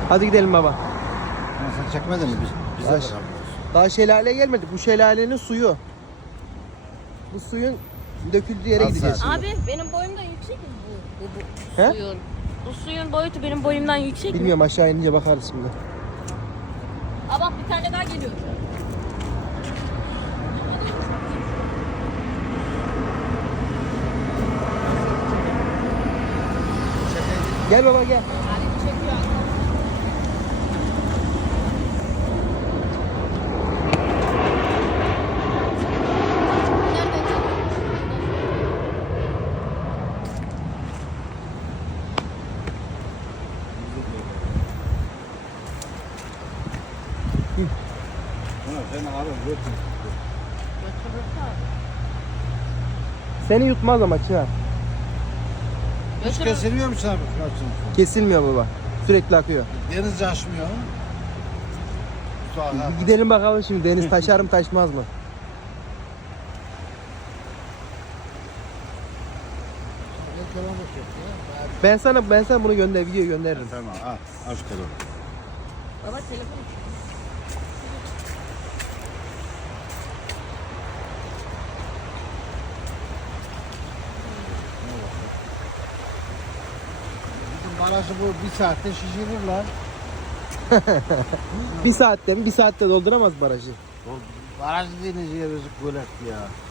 Hadi gidelim baba. Sen çekmedin mi? Biz de Daha, bakalım. daha şelaleye gelmedik. Bu şelalenin suyu. Bu suyun döküldüğü yere Az gideceğiz sen. şimdi. Abi benim boyumdan yüksek mi bu He? suyun? Bu suyun boyutu benim boyumdan yüksek mi? Bilmiyorum, aşağı inince bakarız şimdi. Aa bak bir tane daha geliyor. Gel baba gel. Abi çekiyor. Nereden çekiyor? Sen abi götür. Götürürse abi. Seni yutmaz ama çıkar. Hiç Götürür. kesilmiyor mu abi? Kesilmiyor baba. Sürekli akıyor. Deniz açmıyor. Su akar. Gidelim bakalım şimdi, deniz taşar mı taşmaz mı? Ben sana bunu video gönderirim. Tamam al şu telefonu. Baba telefon. Bizim barajı bu bir saatte şişirir lan. Bir saatte dolduramaz barajı. Baraj dediğiniz yer gözük gölet ya.